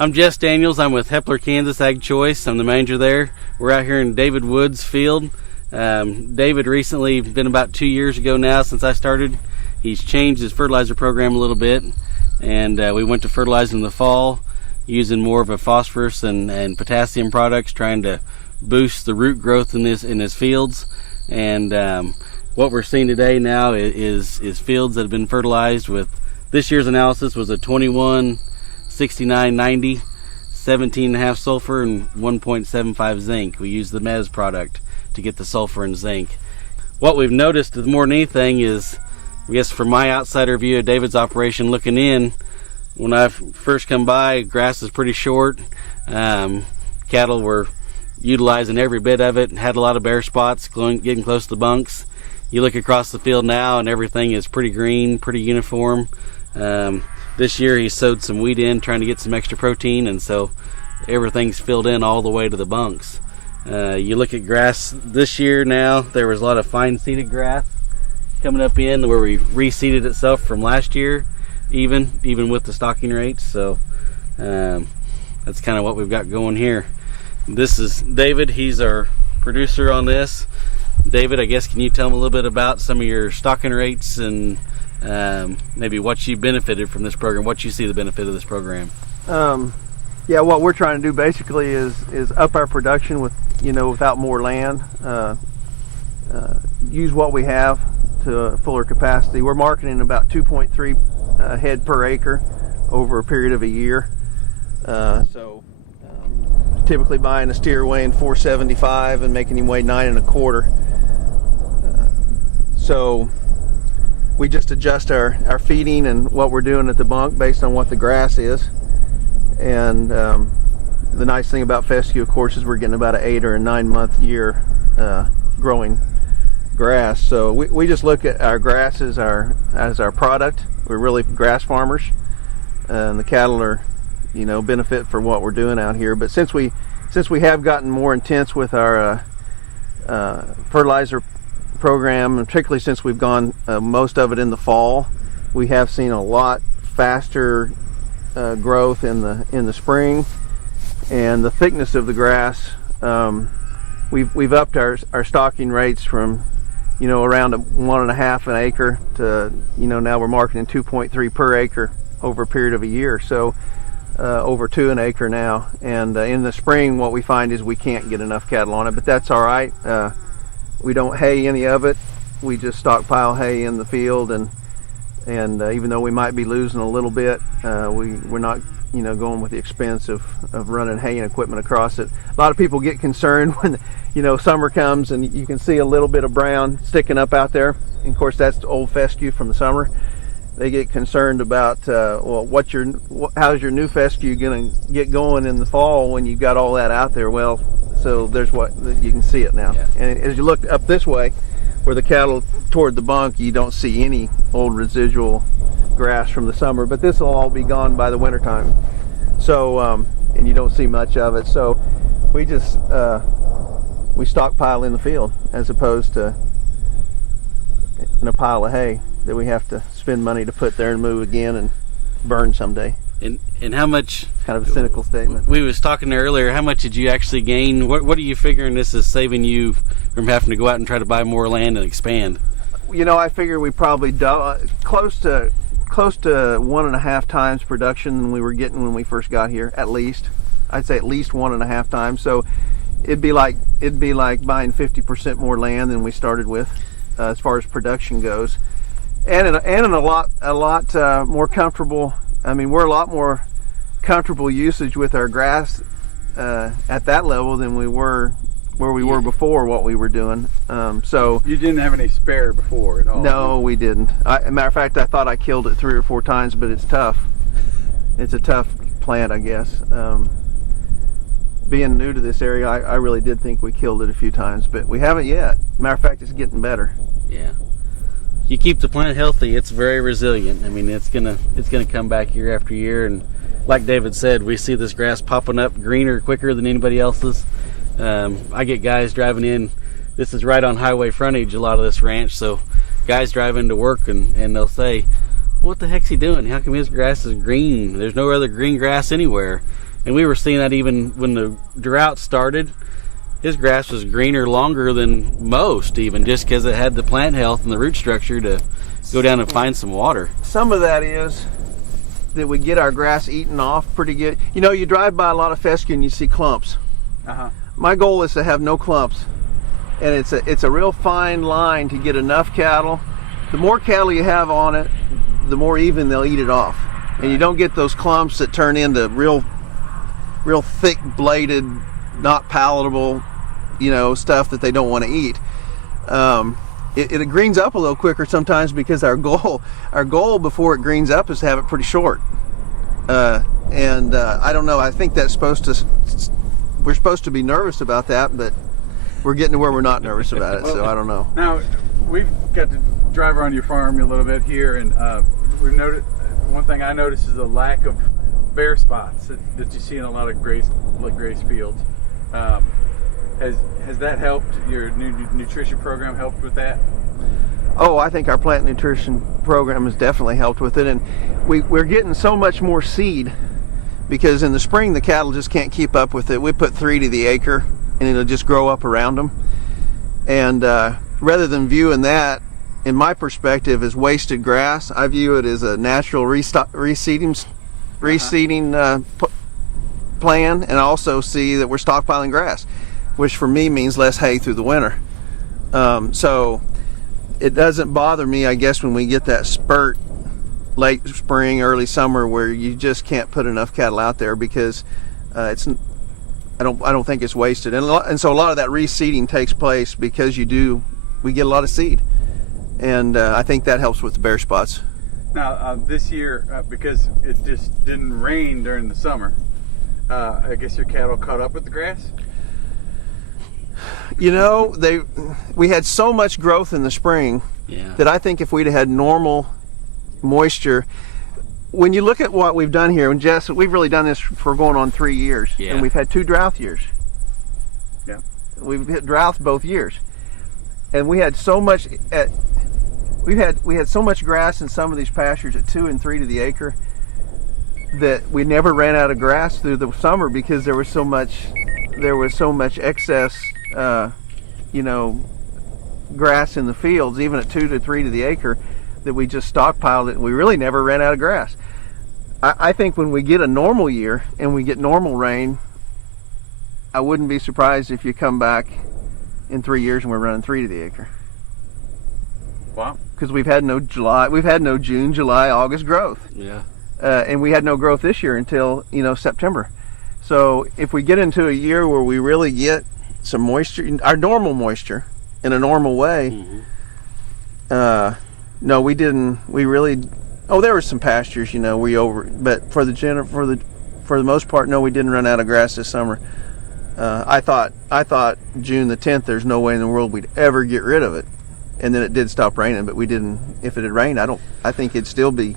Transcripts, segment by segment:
I'm Jess Daniels. I'm with Hepler, Kansas AgChoice. I'm the manager there. We're out here in David Wood's field. David recently, been about 2 years ago now since I started. He's changed his fertilizer program a little bit, and we went to fertilizing in the fall using more of a phosphorus and potassium products, trying to boost the root growth in his fields. And what we're seeing today now is fields that have been fertilized with, this year's analysis was a 21, 69, 90, 17.5 sulfur and 1.75 zinc. We use the MES product to get the sulfur and zinc. What we've noticed more than anything is, I guess from my outsider view of David's operation looking in, when I first come by, grass is pretty short. Cattle were utilizing every bit of it and had a lot of bare spots getting close to the bunks. You look across the field now and everything is pretty green, pretty uniform. This year he sowed some wheat in, trying to get some extra protein, and so everything's filled in all the way to the bunks. You look at grass this year now, there was a lot of fine seeded grass coming up in where we reseeded itself from last year, even with the stocking rates. So that's kind of what we've got going here. This is David, he's our producer on this. David, I guess, can you tell him a little bit about some of your stocking rates and maybe what you benefited from this program, what you see the benefit of this program? Yeah, what we're trying to do basically is up our production without more land. Use what we have to a fuller capacity. We're marketing about 2.3 head per acre over a period of a year. Typically buying a steer weighing 475 and making him weigh 9 1/4. So we just adjust our feeding and what we're doing at the bunk based on what the grass is. And the nice thing about fescue, of course, is we're getting about an 8 or a 9 month year growing grass. So we just look at our grass as our product. We're really grass farmers, and the cattle are, benefit for what we're doing out here. But since we have gotten more intense with our fertilizer program, and particularly since we've gone most of it in the fall, we have seen a lot faster growth in the spring, and the thickness of the grass. We've upped our stocking rates from around 1.5 an acre to now we're marketing 2.3 per acre over a period of a year. So over 2 an acre now. And in the spring, what we find is we can't get enough cattle on it, but that's all right. We don't hay any of it. We just stockpile hay in the field, and even though we might be losing a little bit, we're not going with the expense of running hay and equipment across it. A lot of people get concerned when summer comes and you can see a little bit of brown sticking up out there. And of course, that's old fescue from the summer. They get concerned about how's your new fescue going to get going in the fall when you've got all that out there. Well, so there's what you can see it now. Yeah. And as you look up this way, where the cattle toward the bunk, you don't see any old residual grass from the summer, but this will all be gone by the winter time. So and you don't see much of it. So we just we stockpile in the field as opposed to in a pile of hay that we have to spend money to put there and move again and burn someday. And how much? Kind of a cynical statement. We was talking earlier. How much did you actually gain? What are you figuring this is saving you from having to go out and try to buy more land and expand? I figure we probably close to 1.5 times production than we were getting when we first got here. At least, I'd say at least 1.5 times. So it'd be like buying 50% more land than we started with, as far as production goes, and in a lot more comfortable. I mean, we're a lot more comfortable usage with our grass at that level than we were where we were before what we were doing. So you didn't have any spare before at all? No, we didn't. Matter of fact, I thought I killed it 3 or 4 times, but it's tough. It's a tough plant, I guess. Being new to this area, I really did think we killed it a few times, but we haven't yet. Matter of fact, it's getting better. Yeah. You keep the plant healthy, it's very resilient. I mean, it's gonna come back year after year, and like David said, we see this grass popping up greener quicker than anybody else's. I get guys driving in. This is right on highway frontage, a lot of this ranch, so guys drive into work and they'll say, what the heck's he doing? How come his grass is green? There's no other green grass anywhere. And we were seeing that even when the drought started. His grass was greener longer than most, even just because it had the plant health and the root structure to go down and find some water. Some of that is that we get our grass eaten off pretty good. You know, you drive by a lot of fescue and you see clumps. My goal is to have no clumps, and it's a real fine line to get enough cattle. The more cattle you have on it, the more even they'll eat it off, and you don't get those clumps that turn into real thick bladed, not palatable, you know, stuff that they don't want to eat. It greens up a little quicker sometimes because our goal before it greens up is to have it pretty short. I don't know. I think that's we're supposed to be nervous about that, but we're getting to where we're not nervous about it. So I don't know. Now we've got to drive around your farm a little bit here, and we noticed one thing I noticed is a lack of bare spots that you see in a lot of grace fields. Has that helped? Your new nutrition program helped with that? Oh, I think our plant nutrition program has definitely helped with it, and we're getting so much more seed because in the spring the cattle just can't keep up with it. We put 3 to the acre, and it'll just grow up around them. And rather than viewing that, in my perspective, as wasted grass, I view it as a natural reseeding plan, and I also see that we're stockpiling grass, which for me means less hay through the winter. So it doesn't bother me, I guess, when we get that spurt late spring, early summer, where you just can't put enough cattle out there because I don't think it's wasted. And so a lot of that reseeding takes place because we get a lot of seed, and I think that helps with the bare spots. Now this year, because it just didn't rain during the summer, I guess your cattle caught up with the grass? You know, we had so much growth in the spring that I think if we'd had normal moisture, when you look at what we've done here, and Jess, we've really done this for going on 3 years, and we've had 2 drought years. Yeah, we've hit droughts both years, and we had so much we had so much grass in some of these pastures at 2 and 3 to the acre that we never ran out of grass through the summer because there was so much excess grass in the fields, even at 2 to 3 to the acre, that we just stockpiled it, and we really never ran out of grass. I think when we get a normal year and we get normal rain, I wouldn't be surprised if you come back in 3 years and we're running 3 to the acre. Wow. Because we've had no June, July, August growth. Yeah. And we had no growth this year until September. So if we get into a year where we really get some moisture, our normal moisture, in a normal way, no, we didn't. We really. Oh, there were some pastures, but for the most part, no, we didn't run out of grass this summer. I thought June the 10th, there's no way in the world we'd ever get rid of it, and then it did stop raining, but we didn't. If it had rained, I think it'd still be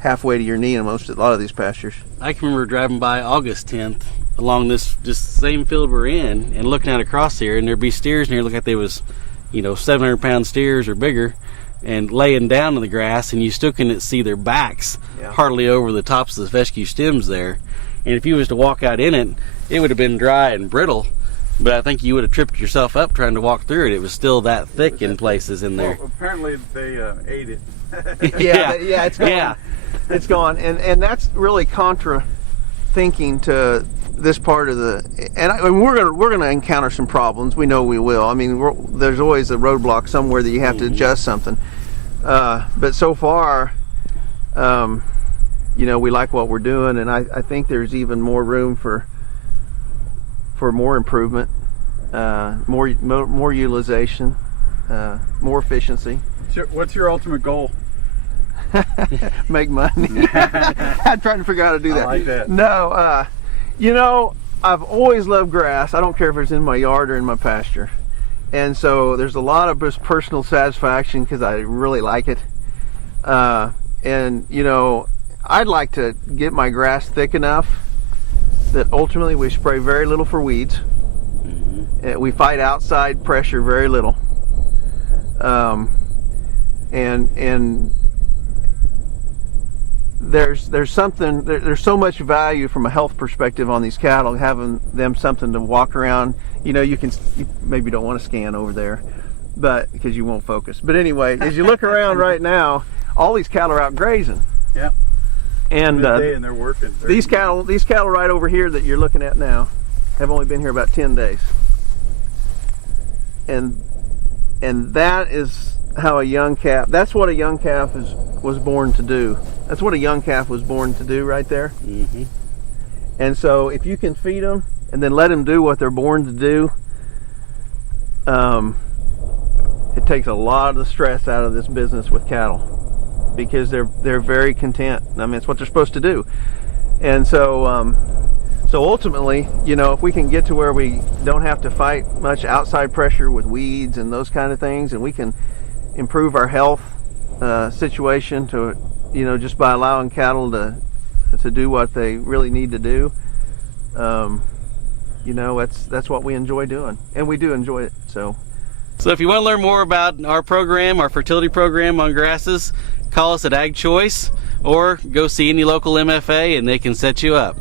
halfway to your knee in a lot of these pastures. I can remember driving by August 10th along this just same field we're in and looking out across here, and there'd be steers in here, look like they was 700-pound steers or bigger, and laying down in the grass, and you still couldn't see their backs hardly over the tops of the fescue stems there. And if you was to walk out in it, it would have been dry and brittle, but I think you would have tripped yourself up trying to walk through it. It was still that thick in places in there. Well, apparently they ate it. It's gone. Yeah. It's gone, and that's really contra thinking to this part of and we're gonna encounter some problems. We know we will. I mean, there's always a roadblock somewhere that you have to adjust something. But so far, we like what we're doing, and I think there's even more room for more improvement, more utilization, more efficiency. What's your ultimate goal? Make money. I'm trying to figure out how to do that. I like that. No, I've always loved grass. I don't care if it's in my yard or in my pasture. And so there's a lot of just personal satisfaction because I really like it. I'd like to get my grass thick enough that ultimately we spray very little for weeds. We fight outside pressure very little. there's so much value from a health perspective on these cattle, having them something to walk around. You know, you maybe don't want to scan over there, but because you won't focus. But anyway, as you look around right now, all these cattle are out grazing. Yeah. And they're working. These cattle right over here that you're looking at now have only been here about 10 days. And that is how a young calf, that's what a young calf was born to do. That's what a young calf was born to do right there. Mm-hmm. And so if you can feed them and then let them do what they're born to do, it takes a lot of the stress out of this business with cattle, because they're very content. I mean, it's what they're supposed to do. And so so ultimately, you know, if we can get to where we don't have to fight much outside pressure with weeds and those kind of things, and we can improve our health situation to, you know, just by allowing cattle to do what they really need to do, you know, that's what we enjoy doing, and we do enjoy it. So if you want to learn more about our program, our fertility program on grasses, call us at AgChoice or go see any local MFA and they can set you up.